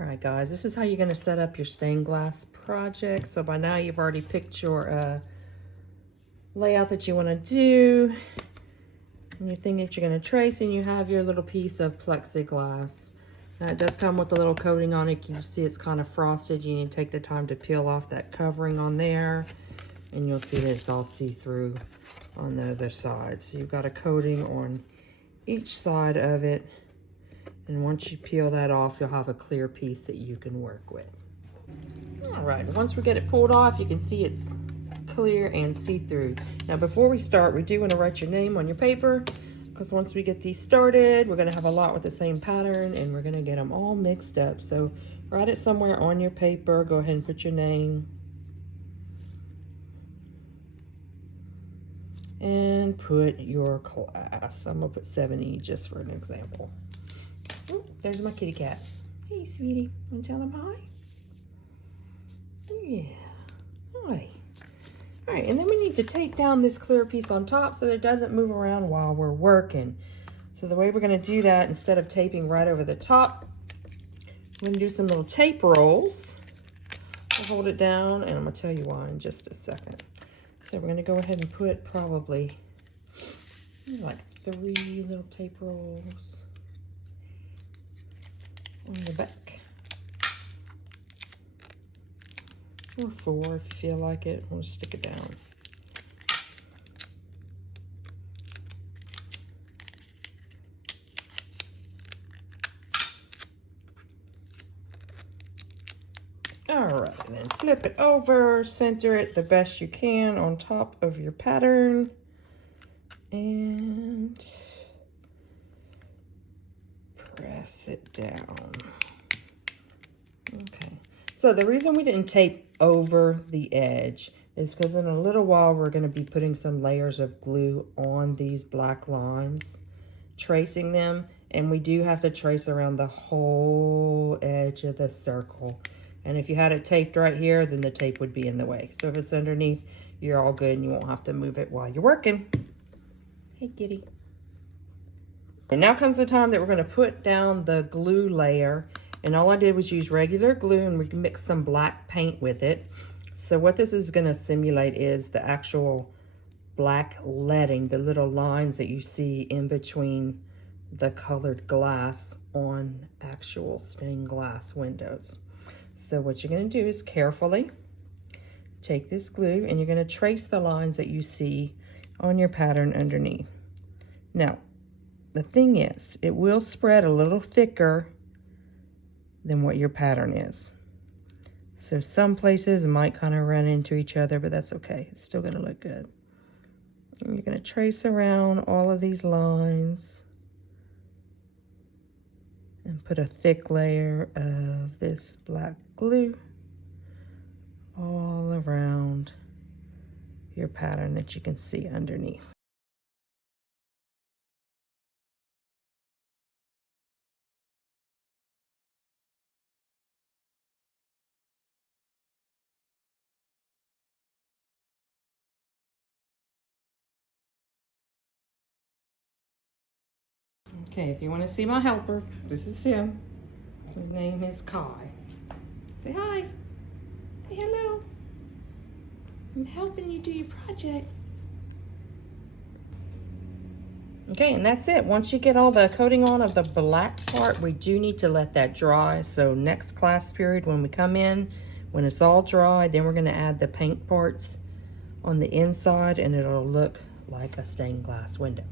All right, guys, this is how you're gonna set up your stained glass project. So by now you've already picked your layout that you wanna do, and your thing that you're gonna trace, and you have your little piece of plexiglass. Now it does come with a little coating on it. You see it's kind of frosted. You need to take the time to peel off that covering on there, and you'll see that it's all see-through on the other side. So you've got a coating on each side of it. And once you peel that off, you'll have a clear piece that you can work with. All right, once we get it pulled off, you can see it's clear and see-through. Now, before we start, we do want to write your name on your paper, because once we get these started, we're gonna have a lot with the same pattern and we're gonna get them all mixed up. So write it somewhere on your paper. Go ahead and put your name. And put your class. I'm gonna put 7E just for an example. Oh, there's my kitty cat. Hey, sweetie. Want to tell him hi? Yeah. Hi. All right, and then we need to tape down this clear piece on top so that it doesn't move around while we're working. So the way we're going to do that, instead of taping right over the top, I'm going to do some little tape rolls. I'll hold it down, and I'm going to tell you why in just a second. So we're going to go ahead and put probably like 3 little tape rolls on the back, or 4 if you feel like it. I'm going to stick it down. All right, and then flip it over, center it the best you can on top of your pattern, and press it down. Okay, so the reason we didn't tape over the edge is because in a little while we're going to be putting some layers of glue on these black lines, tracing them, and we do have to trace around the whole edge of the circle. And if you had it taped right here, then the tape would be in the way. So if it's underneath, you're all good and you won't have to move it while you're working. Hey, kitty. And now comes the time that we're going to put down the glue layer. And all I did was use regular glue, and we can mix some black paint with it. So what this is going to simulate is the actual black leading, the little lines that you see in between the colored glass on actual stained glass windows. So what you're going to do is carefully take this glue, and you're going to trace the lines that you see on your pattern underneath. Now, the thing is, it will spread a little thicker than what your pattern is. So some places it might kind of run into each other, but that's okay. It's still going to look good. And you're going to trace around all of these lines and put a thick layer of this black glue all around your pattern that you can see underneath. Okay, if you want to see my helper, this is him. His name is Kai. Say hi. Say hello. I'm helping you do your project. Okay, and that's it. Once you get all the coating on of the black part, we do need to let that dry. So next class period, when we come in, when it's all dry, then we're going to add the paint parts on the inside, and it'll look like a stained glass window.